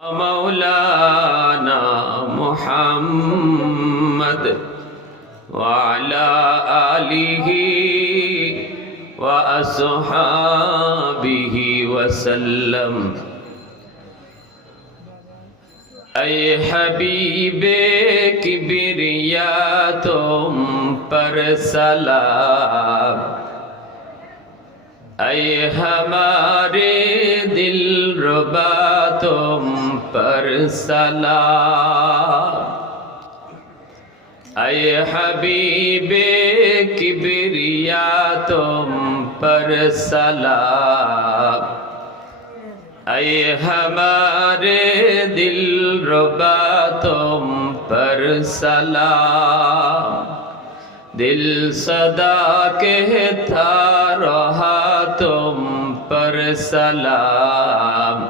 مولانا محمد وعلى آله وأصحابه وسلم اے حبیب کبریا تم پر سلام اے ہمارے دل ربا تم پر سلام اے حبیب کبریا تم پر سلام اے ہمارے دل ربا تم پر سلام دل صدا کہتا رہا تم پر سلام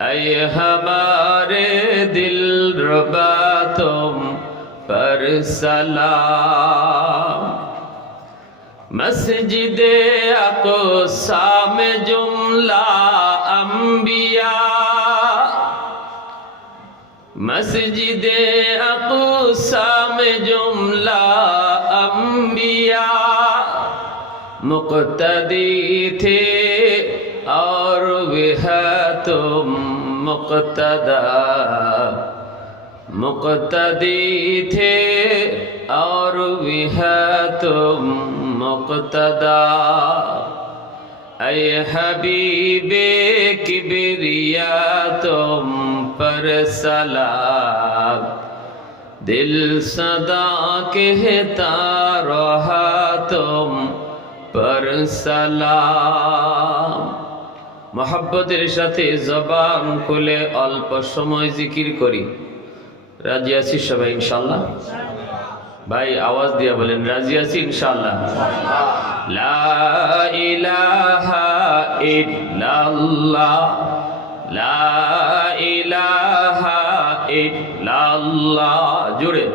اے ہمارے دل ربا تم پر سلام مسجد اقصی میں جملہ انبیاء مسجد اقصی میں جملہ انبیاء مقتدی تھے اور وہ تم مقتدا مقتدی تھے اور وہ تم مقتدا اے حبیب کبریا تم پر سلام دل صدا کہتا رہا تم پر সালাম মহব্বতের সাথে জবান খুলে অল্প সময় জিকির করি রাজি আছি সবাই ইনশাআল্লাহ ভাই আওয়াজ দিয়ে বলেন রাজি আছি ইনশাআল্লাহ লা ইলাহা ইল্লাল্লাহ লা ইলাহা ইল্লাল্লাহ জোরে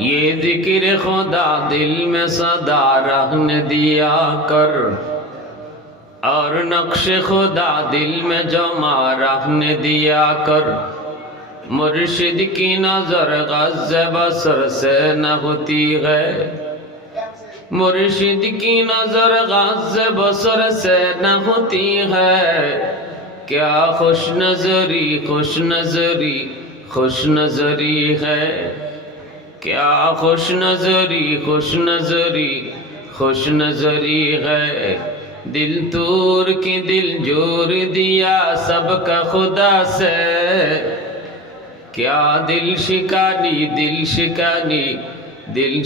ये जिक्र खुदा दिल में सदा रहने दिया कर और नक्श खुदा दिल में जमा रहने दिया कर मुर्शिद की नजर गज़्ज़ बसर से न होती है मुर्शिद की नजर गज़्ज़ बसर से न होती है क्या खुश नजरी है क्या खुश नजरी है दिल तूर की दिल जोर दिया सबका खुदा से क्या दिल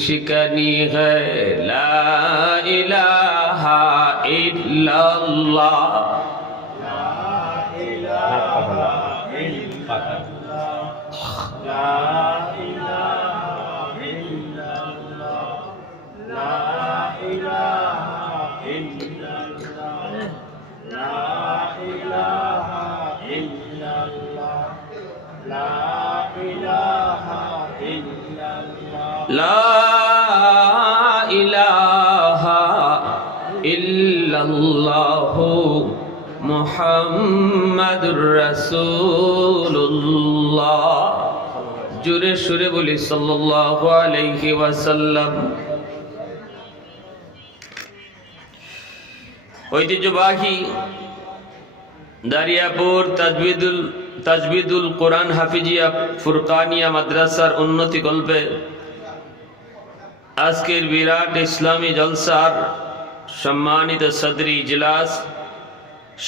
शिकानी है ला इलाहा इल्लल्लाह لا इलाहा इल्लल्लाह मुहम्मदुर रसूलुल्लाह जुरे सुरे बोली सल्लल्लाहु अलैहि वसल्लम ঐতিহ্যবাহী দারিয়াপুর তাজবিদুল কোরআন হাফিজিয়া ফুরকানিয়া মাদ্রাসার উন্নতি কল্পে আজকের বিরাট ইসলামী জলসার সম্মানিত সদরি ইজলাস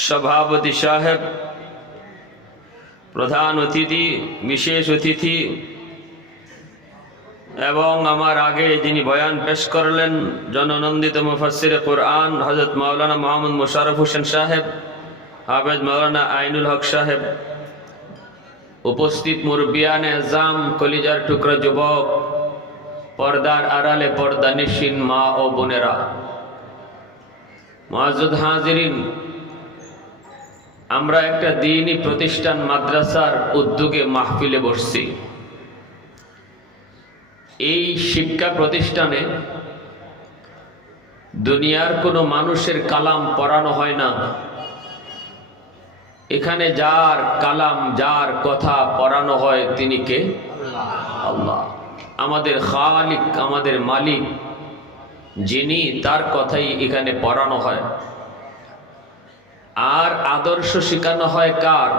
সভাপতি সাহেব প্রধান অতিথি বিশেষ অতিথি এবং আমার আগে যিনি বয়ান পেশ করলেন জননন্দিত মুফাসসিরে কুরআন হযরত মাওলানা মোহাম্মদ মোশাররফ হোসেন সাহেব হাফেজ মাওলানা আইনুল হক সাহেব উপস্থিত মুরব্বিয়ানে আযম কলিজার টুকরা যুবক पर्दार आड़ाले पर्दानिशीन मा ओ बोनेरा मुआज्जद हाजिरिन আমরা একটা দ্বীনী প্রতিষ্ঠান মাদ্রাসার উদ্যোগে মাহফিলে বসছি। এই শিক্ষা প্রতিষ্ঠানে দুনিয়ার কোনো মানুষের কালাম পড়ানো হয় না। এখানে যার কালাম, যার কথা পড়ানো হয় তিনি কে? আল্লাহ, আমাদের খালিক, আমাদের মালিক, যিনি, তার কথাই এখানে পড়ানো হয়। আর আদর্শ শেখানো হয় কার?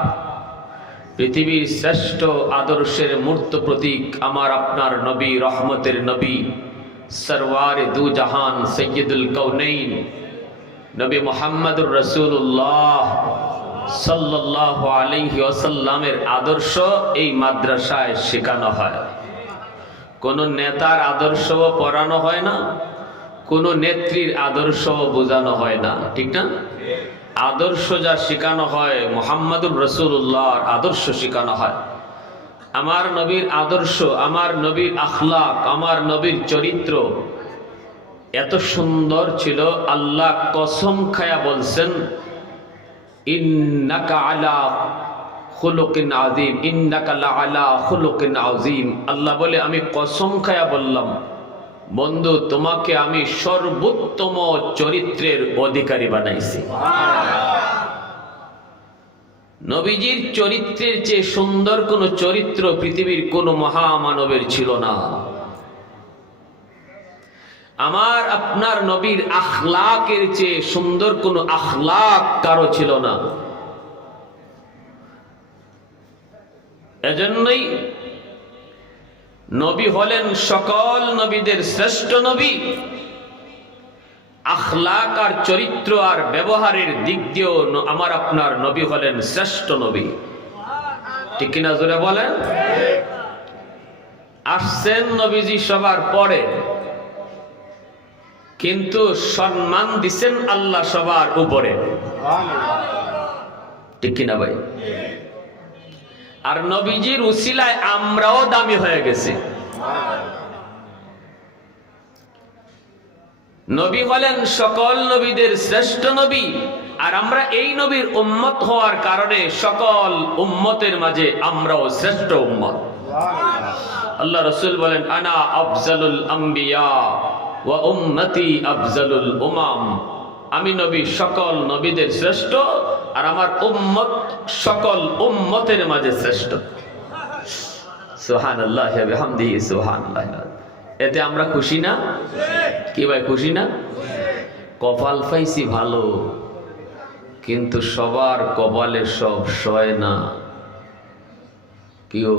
পৃথিবীর শ্রেষ্ঠ আদর্শের মূর্ত প্রতীক আমার আপনার নবী, রহমতের নবী, সরওয়ারে দু জাহান, সৈয়দুল কৌনৈন নবী মুহাম্মদুর রাসূলুল্লাহ সাল্লাল্লাহু আলাইহি ওয়াসাল্লামের আদর্শ এই মাদ্রাসায় শেখানো হয়। কোন নেতার আদর্শও পড়ানো হয় না, কোন নেত্রীর আদর্শও বোঝানো হয় না, ঠিক না? আদর্শ যা শেখানো হয় মুহাম্মদুর রাসূলুল্লাহর আদর্শ শেখানো হয়। আমার নবীর আদর্শ, আমার নবীর আখলাক, আমার নবীর চরিত্র এত সুন্দর ছিল, আল্লাহ কসম খায়া বলছেন ইন্নাকা আলা খুলুকিন আযীম, ইন্নাকা লাআলা খুলুকিন আযীম। আল্লাহ বলে আমি কসম খায়া বললাম বন্ধু, তোমাকে আমি সর্বোত্তম চরিত্রের অধিকারী বানাইছি। নবীজির চরিত্রের চেয়ে সুন্দর কোন চরিত্র পৃথিবীর কোন মহামানবের ছিল না। আমার আপনার নবীর আখলাকের চেয়ে সুন্দর কোন আখলাক কারো ছিল না। এজন্যই নবী হলেন সকল নবীদের শ্রেষ্ঠ নবী। আখলাক আর চরিত্র আর ব্যবহারের দিক দিয়েও আমার আপনার নবী হলেন শ্রেষ্ঠ নবী, ঠিক কিনা জোরে বলেন? আসছেন নবীজি সবার পরে, কিন্তু সম্মান দিছেন আল্লাহ সবার উপরে, ঠিক কিনা ভাই? আর নবীজির উসিলায় আমরাও দামি হয়ে গেছি। নবী হলেন সকল নবীদের শ্রেষ্ঠ নবী, আর আমরা এই নবীর উম্মত হওয়ার কারণে সকল উম্মতের মাঝে আমরাও শ্রেষ্ঠ উম্মত। আল্লাহ রাসূল বলেন আনা আফজালুল আম্বিয়া ওয়া উম্মতি আফজালুল উমাম। আমি নবী সকল নবীদের শ্রেষ্ঠ, আর আমার উম্মত সকল উম্মতের মাঝে শ্রেষ্ঠ। সুবহানাল্লাহ ওয়া বিহামদিহি সুবহানাল্লাহ। এতে আমরা খুশি না? কি ভাই, খুশি না? কপাল পাইছি ভালো, কিন্তু সবার কপালে সব সয় না। কিও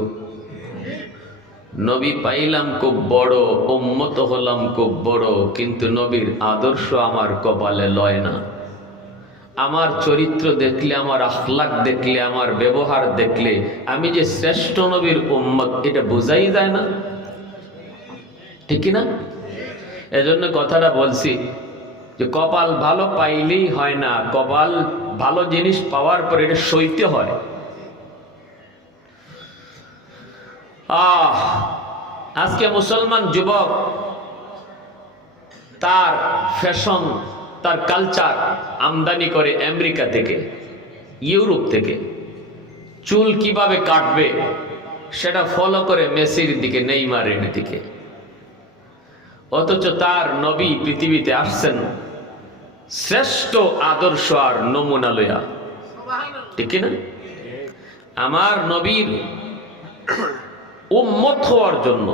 নবী পাইলাম খুব বড়, উম্মত হলাম খুব বড়, কিন্তু নবীর আদর্শ আমার কপালে লয় না। আমার চরিত্র দেখলে, আমার আখলাক দেখলে, আমার ব্যবহার দেখলে আমি যে শ্রেষ্ঠ নবীর উম্মত এটা বোঝাই যায় না, ঠিক না? এজন্য কথাটা বলছি যে কপাল ভালো পাইলেই হয় না, কপাল ভালো জিনিস পাওয়ার পর এটা সইতে হয়। আজকে মুসলমান যুবক তার ফ্যাশন, তার কালচার আমদানি করে আমেরিকা থেকে, ইউরোপ থেকে। চুল কিভাবে কাটবে সেটা ফলো করে মেসির দিকে, নেইমারের দিকে। অথচ তার নবী পৃথিবীতে আসছেন শ্রেষ্ঠ আদর্শ আর নমুনা লইয়া, ঠিক না? আমার নবীর উম্মত হওয়ার জন্য,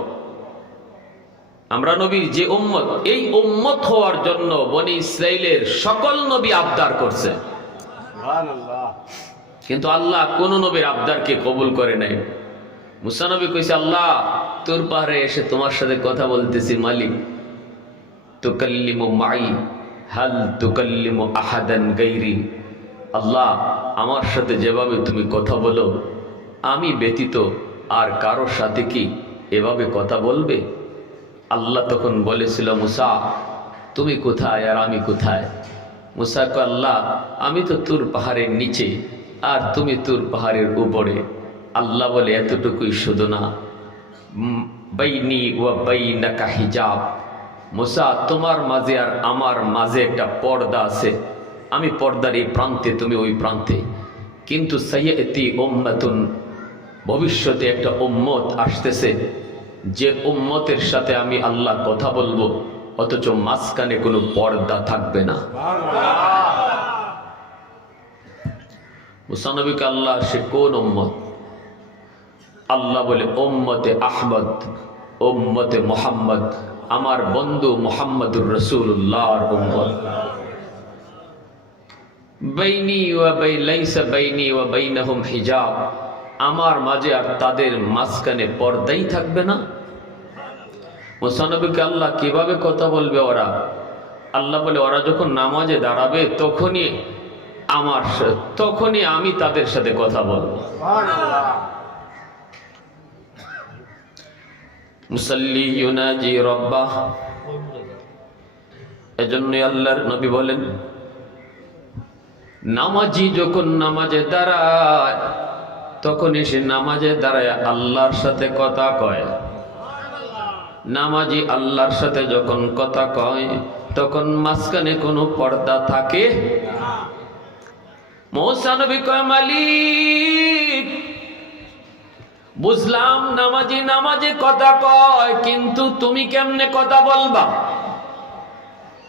আমরা নবীর যে উম্মত, এই উম্মত হওয়ার জন্য বনি ইসরাইলের সকল নবী আবদার করছে, কিন্তু আল্লাহ কোন নবীর আবদারকে কবুল করে নাই। মুসা নবী কইছে, আল্লাহ তোর পাহাড়ে এসে তোমার সাথে কথা বলতেছি, মালিক তুকাল্লিমু মাই হাল তুকাল্লিমু আহাদান গায়রি। আল্লাহ আমার সাথে যেভাবে তুমি কথা বলো, আমি ব্যতীত আর কারোর সাথে কি এভাবে কথা বলবে? আল্লাহ তখন বলেছিল, মুসা তুমি কোথায় আর আমি কোথায়? মুসা কয়, আল্লাহ আমি তো তুর পাহাড়ের নিচে আর তুমি তুর পাহাড়ের উপরে। আল্লাহ বলে, এতটুকুই শুধু না, বাইনি ওয়া বাইনাকা হিজাব। মুসা তোমার মাঝে আর আমার মাঝে একটা পর্দা আছে, আমি পর্দার এই প্রান্তে, তুমি ওই প্রান্তে। কিন্তু সাইয়াতি উম্মাতুন, ভবিষ্যতে একটা উম্মত আসতেছে যে উম্মতের সাথে আমি আল্লাহ কথা বলবো, অথচ মাঝখানে কোনো পর্দা থাকবে না। মুসা নবীকে আল্লাহ সে কোন উম্মত? আল্লাহ বলে উম্মতে আহমদ, উম্মতে মুহাম্মদ, আমার বন্ধু মুহাম্মদুর রাসূলুল্লাহর উম্মত। বাইনি ওয়া লাইসা বাইনি ওয়া বাইনাহুম হিজাব, আমার মাঝে আর তাদের মাঝখানে পর্দাই থাকবে না। মুসা নবীকে আল্লাহ কিভাবে কথা বলবে ওরা? আল্লাহ বলে ওরা যখন নামাজে দাঁড়াবে তখনই আমি তাদের সাথে কথা বলবো। মুসাল্লি ইউনাজি রব্বাহ, এজন্যই আল্লাহর নবী বলেন নামাজি যখন নামাজে দাঁড়ায় তখনই সে নামাজে দাঁড়ায় আল্লাহর সাথে কথা কয়। নামাজি আল্লাহর সাথে যখন কথা কয় তখন মাঝখানে কোনো পর্দা থাকে না। মুসা নবী কয় মালিক, বুঝলাম নামাজি নামাজে কথা কয়, কিন্তু তুমি কেমনে কথা বলবা?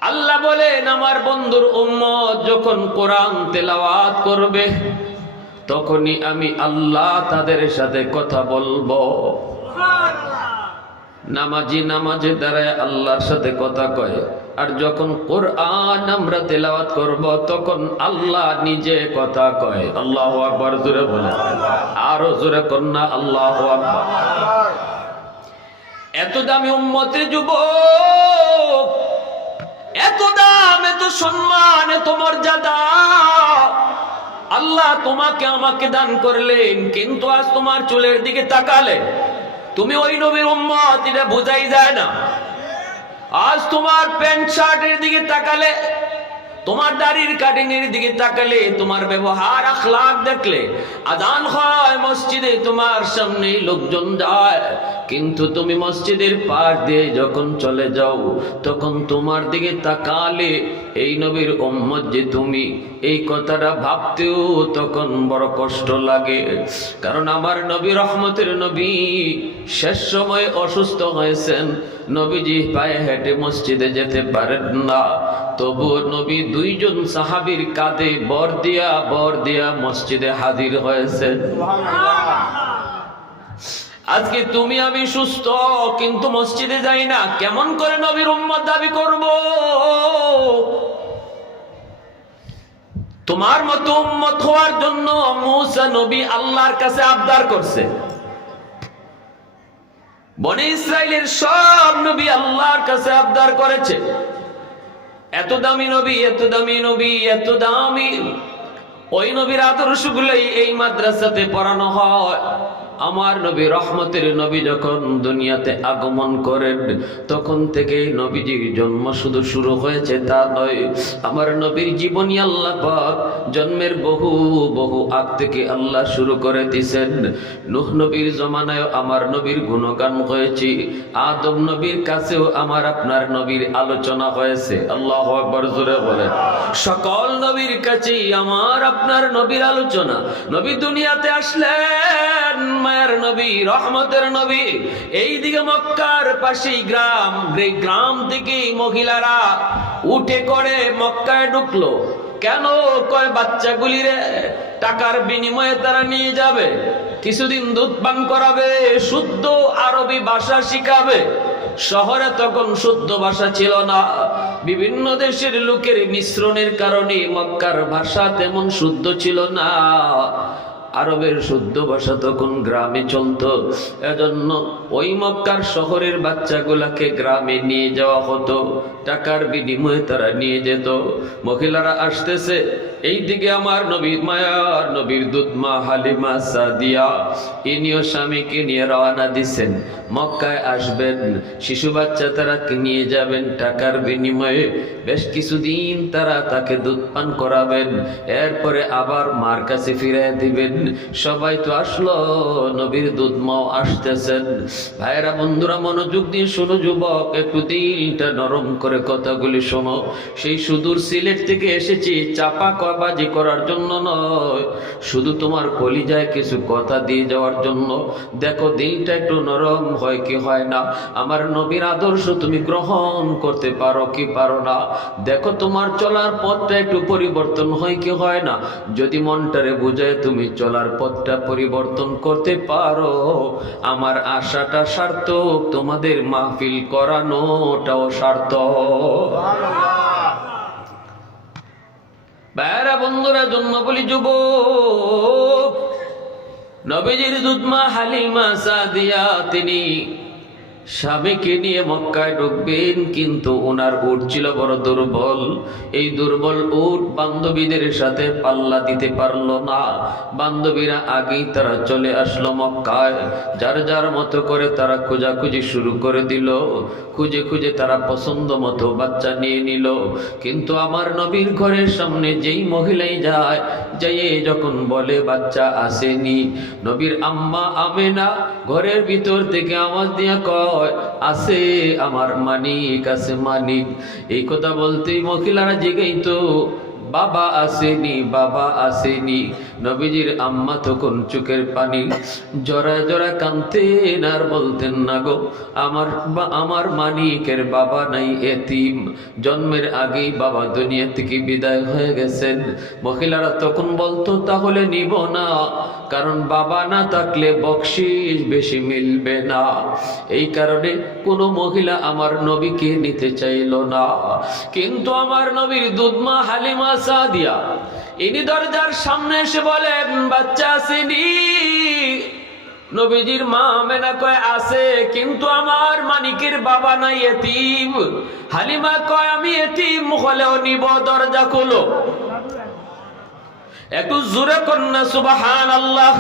আল্লাহ বলেন আমার বন্ধুর উম্মত যখন কোরআন তেলাওয়াত করবে তখনই আমি আল্লাহ তাদের সাথে কথা বলবো। নামাজি নামাজে দাঁড়ায় আল্লাহর সাথে কথা কয়, আর যখন কোরআন আমরা তেলাওয়াত করব তখন আল্লাহ নিজে কথা কয়। আল্লাহু আকবার, জোরে বলে, আরো জোরে কন্যা আল্লাহু আকবার। এত দামি উম্মতের যুবক, এত দাম, এত সম্মান, এত মর্যাদা আল্লাহ তোমাকে আমাকে দান করলেন, কিন্তু আজ তোমার চুলের দিকে তাকালে তুমি ওই নবীর উম্মত, এটা বোঝাই যায় না। আজ তোমার প্যান্ট শার্টের দিকে তাকালে, তোমার দাড়ির কাটিং এর দিকে তাকালে, তোমার ব্যবহার আখলাক দেখলে, আজান হয় মসজিদে তোমার সামনে লোকজন যায়, কিন্তু তুমি মসজিদের পাশ দিয়ে যখন চলে যাও তখন তোমার দিকে তাকালে এই নবীর উম্মত যে তুমি, এই কথাটা ভাবতেও তখন বড় কষ্ট লাগে। কারণ আমার নবী রহমতের নবী শেষ সময় অসুস্থ হয়েছেন, নবীজি পায়ে হেঁটে মসজিদে যেতে পারেন না, তবুও নবী দুইজন সাহাবীর কাঁধে বর দিয়া মসজিদে হাজির হয়েছেন। আজকে তুমি আমি সুস্থ কিন্তু মসজিদে যাই না, কেমন করে নবীর উম্মত দাবি করব? তোমার মতো উম্মত হওয়ার জন্য মুসা নবী আল্লাহর কাছে আবদার করছে। বনি ইসরাইলের সব নবী আল্লাহর কাছে আবদার করেছে, এত দামি নবী, এত দামি নবী, এত দামি। ওই নবীর আদর্শগুলোই এই মাদ্রাসাতে পড়ানো হয়। আমার নবী রহমতের নবী যখন দুনিয়াতে আগমন করেন তখন থেকে নবীজির জন্ম শুধু শুরু হয়েছে তা নয়, আমার নবীর জীবনী আল্লাহ পাক জন্মের বহু বহু আগ থেকে আল্লাহ শুরু করে দিয়েছেন। নূহ নবীর জমানায় আমার নবীর গুণগান হয়েছে, আদম নবীর কাছেও আমার আপনার নবীর আলোচনা হয়েছে। আল্লাহু আকবার, জোরে বলেন। সকল নবীর কাছেই আমার আপনার নবীর আলোচনা। নবী দুনিয়াতে আসলেন, মায়ের নবী, রহমতের নবী। এইদিকে মক্কার পাশেই গ্রাম, গ্রাম থেকে মহিলারা উঠে করে মক্কায় ঢুকলো। কেন? কয় বাচ্চাগুলিরে টাকার বিনিময়ে তারা নিয়ে যাবে, কিছুদিন দুধ পান করাবে, শুদ্ধ আরবি ভাষা শিখাবে। শহরে তখন শুদ্ধ ভাষা ছিল না, বিভিন্ন দেশের লোকের মিশ্রণের কারণে মক্কার ভাষা তেমন শুদ্ধ ছিল না। আরবের শুদ্ধ ভাষা তখন গ্রামে চলতো, এজন্য ওই মক্কার শহরের বাচ্চাগুলাকে গ্রামে নিয়ে যাওয়া হতো, টাকার বিনিময়ে তারা নিয়ে যেত। মহিলারা আসতেছে, এইদিকে আমার নবী, মায়ার নবীর দুধ মা হালিমা সাদিয়া, ইনিও স্বামীকে নিয়ে রওনা দিচ্ছেন, মক্কায় আসবেন, শিশু বাচ্চা তারা নিয়ে যাবেন টাকার বিনিময়ে। বেশ কিছুদিন তারা তাকে দুধ পান করাবেন, এরপরে আবার মার কাছে ফিরে দিবেন। সবাই তো আসলো, নবীর দুধ মাও আসতেছেন। ভাইরা বন্ধুরা মনোযোগ দিয়ে শোনো যুবক, একটু দিলটা নরম করে কথাগুলি শোনো। সেই সুদূর সিলেট থেকে এসেছি, চাপা কল ধোকাবাজি করার জন্য নয়, শুধু তোমার কলিজায় কিছু কথা দিয়ে যাওয়ার জন্য। দেখো দিলটা একটু নরম হয় কি হয় না, আমার নবীর আদর্শ তুমি গ্রহণ করতে পারো কি পারো না। দেখো তোমার চলার পথটা একটু পরিবর্তন হয় কি হয় না। যদি মনটারে বুঝায় তুমি চলার পথটা পরিবর্তন করতে পারো, আমার আশাটা সার্থক, তোমাদের মাহফিল করানোটাও সার্থক। ভাইরা বন্ধুরা জন্য বলি, যুবক, নবীজির দুধমা হালিমা সাদিয়া তিনি স্বামীকে নিয়ে মক্কায় ঢুকবেন, কিন্তু ওনার উট ছিল বড় দুর্বল। এই দুর্বল উট বান্ধবীদের সাথে পাল্লা দিতে পারলো না। বান্ধবীরা আগেই তারা চলে আসলো মক্কায়। যার যার মতো করে তারা খোঁজাখুঁজি শুরু করে দিল। খুঁজে খুঁজে তারা পছন্দ মতো বাচ্চা নিয়ে নিল। কিন্তু আমার নবীর ঘরের সামনে যেই মহিলাই যায়, যাই যখন বলে বাচ্চা আসেনি, নবীর আম্মা আমেনা ঘরের ভিতর থেকে আওয়াজ দিয়ে কয়, আছে আমার মানিক, আছে মানিক। এই কথা বলতেই মহিলারা জিগাইতো, বাবা আসেনি, বাবা আসেনি। নবীজির আম্মা তখন চোখের পানি জরা জরা কাঁদতেন আর বলতেন, না গো, আমার মানিকের বাবা নাই, এতিম। জন্মের আগেই বাবা দুনিয়া থেকে বিদায় হয়ে গেছেন। মহিলারা তখন বলতো, তাহলে নিব না, কারণ বাবা না থাকলে বকশিশ বেশি মিলবে না। এই কারণে কোনো মহিলা আমার নবীকে নিতে চাইল না। কিন্তু আমার নবীর দুধমা হালিমা সাদিয়া ইনি দরজার সামনে এসে বলেন, বাচ্চা আসেনি। নবীজির মা আমেনা কয়, আছে, কিন্তু আমার মানিকের বাবা নাই, এতিম। হালিমা কয়, আমি এতিম হলেও নিব, দরজা খোলো। একটু জোরে কন্যা সুবহানাল্লাহ,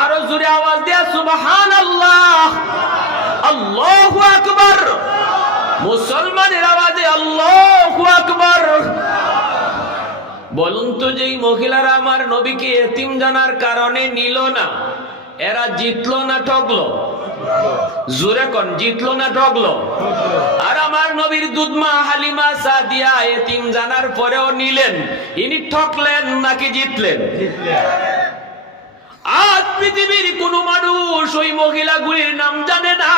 আরো জোরে আওয়াজ দিয়া সুবহানাল্লাহ, আল্লাহু আকবার। মুসলমানের আওয়াজে আল্লাহু আকবার। বলুন তো, যেই মহিলারা আমার নবীকে এতিম জানার কারণে নিল না, এরা জিতলো না ঠকলো? জোরে কোন, জিতলো না ঠকলো? আর আমার নবীর দুধমা হালিমা সাদিয়া এতিম জানার পরেও নিলেন, ইনি ঠকলেন নাকি জিতলেন? আজ পৃথিবীর কোন মানুষ ওই মহিলাগুলির নাম জানে না।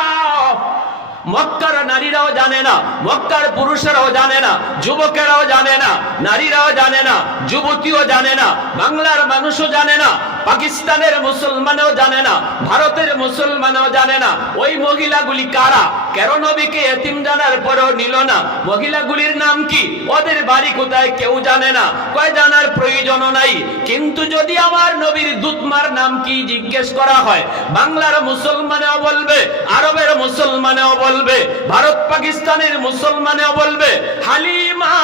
মক্কার নারীরাও জানে না, মক্কার পুরুষেরাও জানে না, যুবকেরাও জানে না, নারীরাও জানে না, যুবতীও জানে না, বাংলার মানুষও জানে না, পাকিস্তানের মুসলমানও জানে না, ভারতের মুসলমানও জানে না ওই মহিলাগুলি কারা, কেন নবীকে এতিম জানার পরেও নিল না। মহিলাগুলির নাম কি, ওদের বাড়ি কোথায় কেউ জানে না, কয় জানার প্রয়োজনও নাই। কিন্তু যদি আমার নবীর দুধমার নাম কি জিজ্ঞেস করা হয়, বাংলার মুসলমানেও বলবে, আরবের মুসলমানেও বলবে, ভারত পাকিস্তানের মুসলমানেও বলবে, হালিমা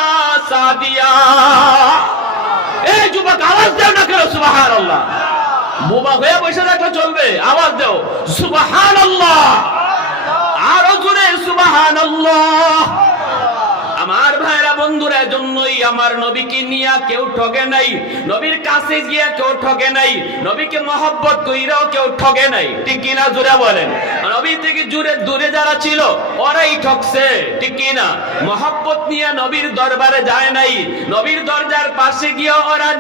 সাদিয়া। এই যুবক, আওয়াজ দাও না কেন সুবহানাল্লাহ? বোবা হয়ে বসে থাকলে চলবে? আওয়াজ দাও সুবহানাল্লাহ, আরো জোরে সুবহানাল্লাহ। আমার ভাইরা বন্ধুরা, জন্যই আমার নবীকে নিয়ে কেউ ঠকে নাই, নবীর কাছে গিয়া কেউ ঠকে নাই, নবীকে মহব্বত কইরাও কেউ ঠকে নাই, ঠিক কিনা? জোরে বলেন। নবী থেকে দূরে যারা ছিল ওরাই ঠকছে, ঠিক কিনা? মহব্বত নিয়ে নবীর দরবারে যায় নাই, নবীর দরজার পাশে গিয়ে ওরা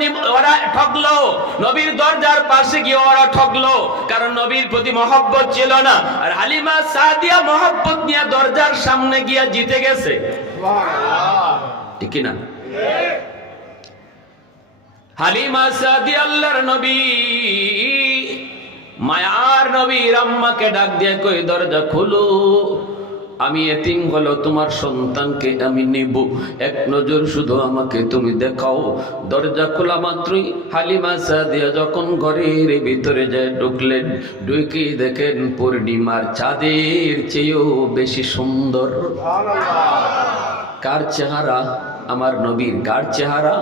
ঠকলো, নবীর দরজার পাশে গিয়ে ওরা ঠকলো, কারণ নবীর প্রতি মহব্বত ছিল না। আর হালিমা সাদিয়া মহব্বত নিয়ে দরজার সামনে গিয়া জিতে গেছে, ঠিক না? হালিমা সাদিয়া আল্লাহর নবী, মায়ার নবীর আম্মাকে ডাক দিয়ে কই, দরজা খুলো, আমি এতিম হলো তোমার সন্তানকে আমি নেব, এক নজর শুধু আমাকে তুমি দেখাও। দরজা খোলা মাত্রই হালিমা সাদিয়া যখন ঘরের ভিতরে যায় ঢুকলেন, ঢুকে দেখেন পূর্ণিমার চাঁদের চেয়েও বেশি সুন্দর। কার চেহারা? আমার নবীর। কার চেহারা?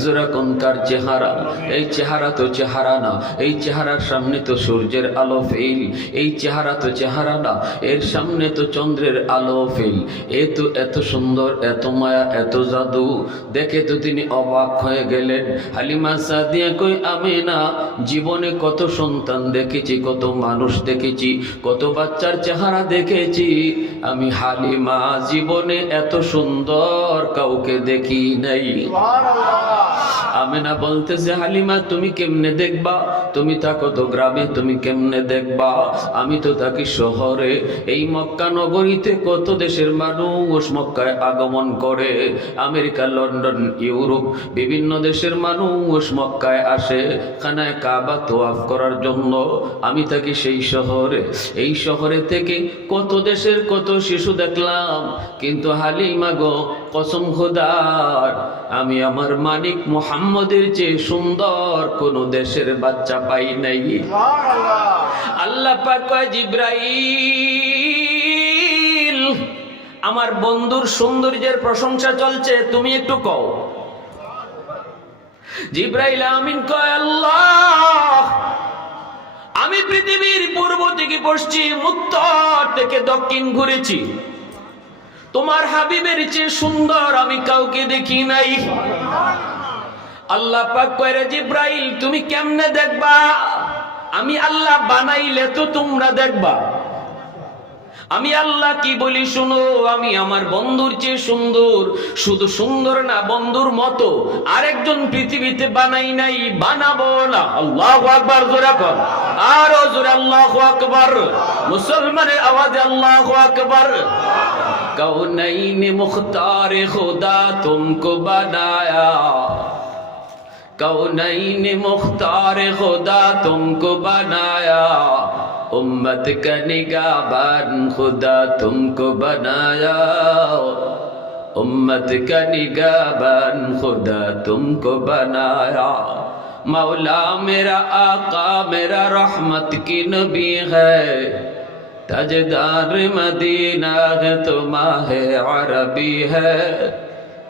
জোরাকুন কার চেহারা? এই চেহারা তো চেহারা না, এই চেহারার সামনে তো সূর্যের আলো ফেল, এই চেহারা তো চেহারা না, এর সামনে তো চন্দ্রের আলো ফেল। এ তো এত সুন্দর, এত মায়া, এত জাদু দেখে তো তিনি অবাক হয়ে গেলেন। হালিমা সাদিয়া কই, আমি না জীবনে কত সন্তান দেখেছি, কত মানুষ দেখেছি, কত বাচ্চার চেহারা দেখেছি, আমি হালিমা জীবনে এত সুন্দর কাউকে দেখি নাই। আমেনা বলতেছে, হালিমা তুমি কেমনে দেখবা? তুমি থাকো তো গ্রামে, তুমি কেমনে দেখবা? আমি তো থাকি শহরে। এই মক্কা নগরীতে কত দেশের মানুষ মক্কায় আগমন করে। আমেরিকা, লন্ডন, ইউরোপ বিভিন্ন দেশের মানুষ মক্কায় আসে খানায় কাবা তোয়াফ করার জন্য। আমি থাকি সেই শহরে। এই শহরে থেকে কত দেশের কত শিশু দেখলাম, কিন্তু হালিমা গো, কসম খোদার, আমি আমার মালিক মুহাম্মদের চেয়ে সুন্দর কোন দেশের বাচ্চা পাই নাই। আল্লাহ পাক কয়, জিবরাইল, আমার বন্ধুর সৌন্দর্যের প্রশংসা চলছে, তুমি একটু কও। জিবরাইল আমিন কয়, আল্লাহ, আমি পৃথিবীর পূর্ব থেকে পশ্চিম, উত্তর থেকে দক্ষিণ ঘুরেছি, তোমার হাবিবের চেয়ে সুন্দর আমি কাউকে দেখি নাই। আল্লাহ পাক কয়, জিবরাইল তুমি কেমনে দেখবা? আমি আল্লাহ বানাইলে তো তোমরা দেখবা। আমি আল্লাহ কি বলি শুনো, আমি আমার বন্ধুর চেয়ে সুন্দর, শুধু সুন্দর না, বন্ধুর মতো আরেকজন পৃথিবীতে বানাই নাই, বানাবো না। আল্লাহু আকবার, জোরে কর, আরো জোরে আল্লাহু আকবার। মুসলমানের আওয়াজে আল্লাহু আকবার। कौनैन मुख्तार खुदा तुमको बनाया, कौनैन मुख्तार खुदा तुमको बनाया, उम्मत का निगाहबान खुदा तुमको बनाया, उम्मत का निगाहबान खुदा तुमको बनाया। मौला मेरा आका मेरा रहमत की नबी है, ताजदार मदीना है तो माहे अरबी है,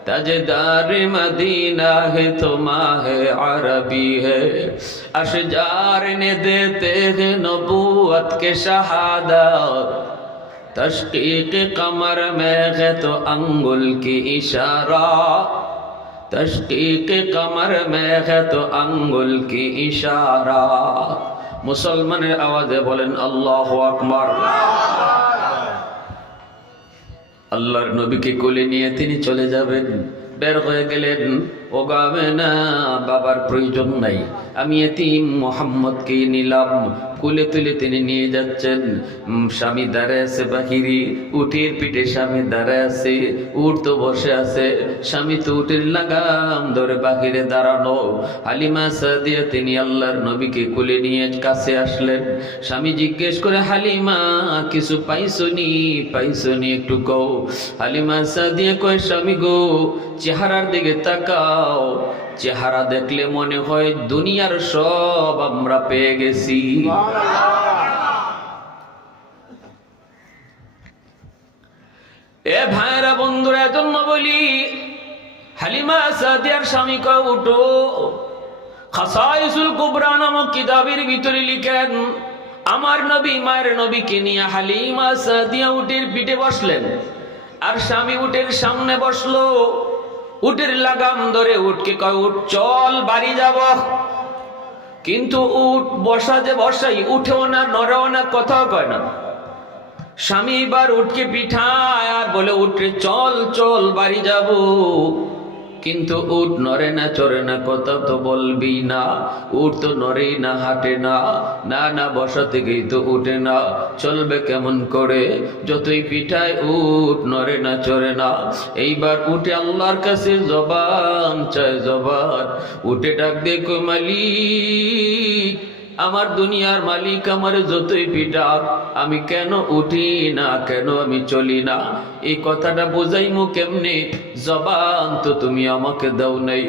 ताजदार मदीना है तो माहे अरबी है। अशजार ने देते हैं नबूवत के शहादत, तशकीक कमर में है तो अंगुल की इशारा, तशकीक कमर में है तो अंगुल की इशारा। মুসলমানের আওয়াজে বলেন আল্লাহু আকবার। আল্লাহর নবীকে কোলে নিয়ে তিনি চলে যাবেন, বের হয়ে গেলেন। ও গাবে না, বাবার প্রয়োজন নাই, আমি এতিম মুহাম্মদকে নিলাম। কোলে তুলে তিনি নিয়ে যাচ্ছেন। স্বামী দাঁড়ায় আছে বাহিরে, উটের পিঠে স্বামী দাঁড়ায় আছে, উট তো বসে আছে, স্বামী তো উটের লাগাম ধরে বাহিরে দাঁড়ানো। হালিমা সাদিয়া তিনি আল্লাহর নবীকে কোলে নিয়ে কাছে আসলেন। স্বামী জিজ্ঞেস করে, হালিমা কিছু পাইছনি? পাইছনি একটু কও। হালিমা সাদিয়া কয়, স্বামী গো, চেহারার দিকে তাকাও, চেহারা দেখলে মনে হয় দুনিয়ার সব আমরা পেয়ে গেছি। এ ভাইরা বন্ধুরা, এজন্য বলি, হালিমা সাদিয়ার স্বামী কয়, উঠো। খাসাইসুল কুবরা নামক কিতাবের ভিতরে লিখেন, আমার নবী মায়ের নবীকে নিয়ে হালিমা সাদিয়া উটের পিঠে বসলেন, আর স্বামী উটের সামনে বসলো। উটের লাগাম ধরে উটকে কয়, উঠ চল, বাড়ি যাব। কিন্তু উট বসা যে বসাই, উঠেও না, নড়েও না, কথাও কয় না। স্বামী এবার উটকে পিঠায় আর বলে, উঠে চল চল, বাড়ি যাব। কিন্তু উট নড়ে না, চড়ে না, কথা তো বলবি না। উট তো নড়েই না, হাঁটে না, না না, বসা থেকেই তো উঠে না, চলবে কেমন করে? যতই পিঠায় উট নড়ে না, চড়ে না। এইবার উঠে আল্লাহর কাছে জবান চায়, জবান। উঠে ডাক দেখো, মালিক, আমার দুনিয়ার মালিক, আমার যতই পিঠাক, আমি কেন উঠি না, কেন আমি চলি না? এই কথাটা বোঝাইমু কেমনে? জবান তো তুমি আমাকে দাও নাই।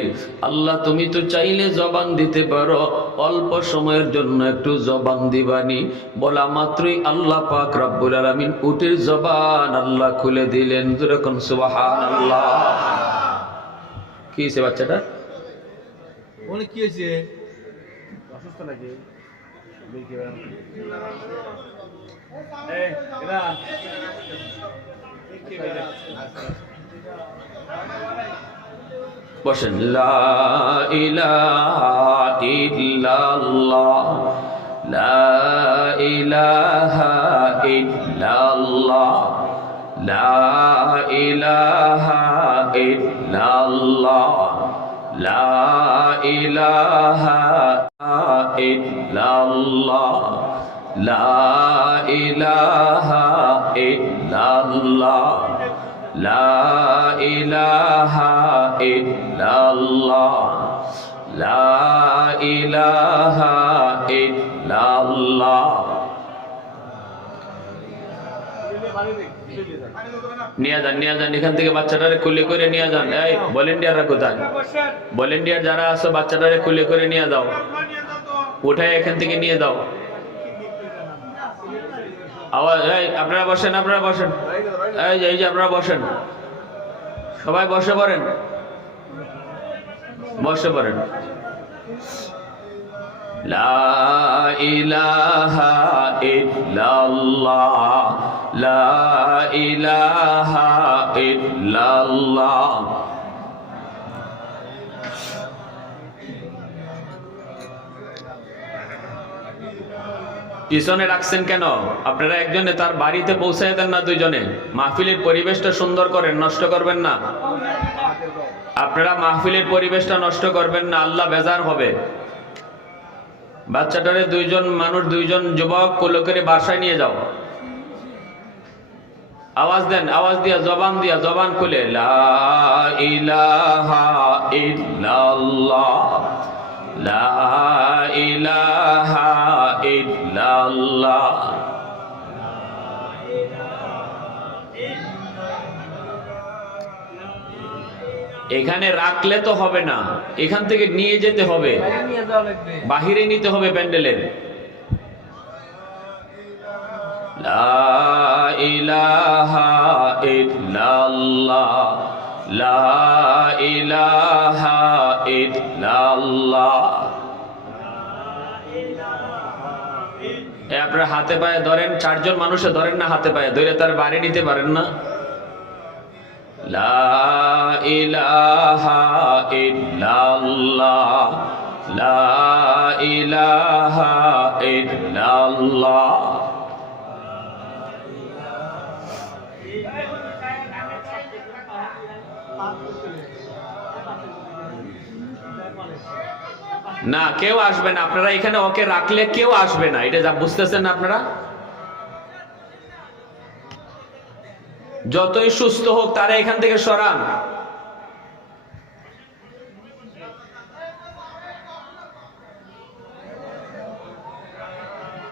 আল্লাহ তুমি তো চাইলে জবান দিতে পারো, অল্প সময়ের জন্য একটু জবান দিবানি। বলা মাত্রই আল্লাহ পাক রব্বুল আলামিন উটের জবান আল্লাহ খুলে দিলেন। যেরকম সুবহানাল্লাহ। কি হয়েছে বাচ্চাটা? কি হয়েছে? অসুস্থ নাকি? বসেন। লা ইলাহা ইল্লাল্লাহ, লা ইলাহা ইল্লাল্লাহ, লা ইলাহা ইল্লাল্লাহ, লা ইলাহা ইল্লাল্লাহ লা ইলাহা ইল্লাল্লাহ লা ইলাহা ইল্লাল্লাহ লা ইলাহা ইল্লাল্লাহ। নিয়ে যান এখান থেকে বাচ্চাটারে কুলে করে নিয়ে যান। এই ভলেন্টিয়াররা কোথায়? ভলেন্টিয়ার যারা আছে বাচ্চাটারে কুলে করে নিয়ে যাও, উঠায় এখান থেকে নিয়ে যাও। আওয়াজ, এই আপনারা বসেন, এই যে আপনারা বসেন, সবাই বসে পড়েন। লা ইলাহা ইল্লাল্লাহ লা ইলাহা ইল্লাল্লাহ। পিছনে রাখছেন কেন? আপনারা একজনে তার বাড়িতে পৌঁছায় দেন না, দুইজনে। মাহফিলের পরিবেশটা সুন্দর করেন, নষ্ট করবেন না। আপনারা মাহফিলের পরিবেশটা নষ্ট করবেন না, আল্লাহ বেজার হবে। বাচ্চাটারে দুইজন যুবক কোলে করে বাসায় নিয়ে যাও। আওয়াজ দেন, আওয়াজ দিয়া জবান খুলে লা ইলাহা ইল্লাল্লাহ লা ইলাহা ইল্লাল্লাহ। এখানে রাখলে তো হবে না, এখান থেকে নিয়ে যেতে হবে, বাহিরে নিতে হবে প্যান্ডেলের। লা ইলাহা ইল্লাল্লাহ লা ইলাহা ইল্লাল্লাহ। আপনার হাতে পায়ে ধরেন, চারজন মানুষে ধরেন না, হাতে পায়ে ধরে তার বাড়ি নিতে পারেন না। লা ইলাহা ইল্লাল্লাহ লা ইলাহা ইল্লাল্লাহ। না, কেউ আসবে না। আপনারা এখানে ওকে রাখলে কেউ আসবে না, এটা যা বুঝতেছেন না আপনারা। যতই সুস্থ হোক তারা এখান থেকে সরান।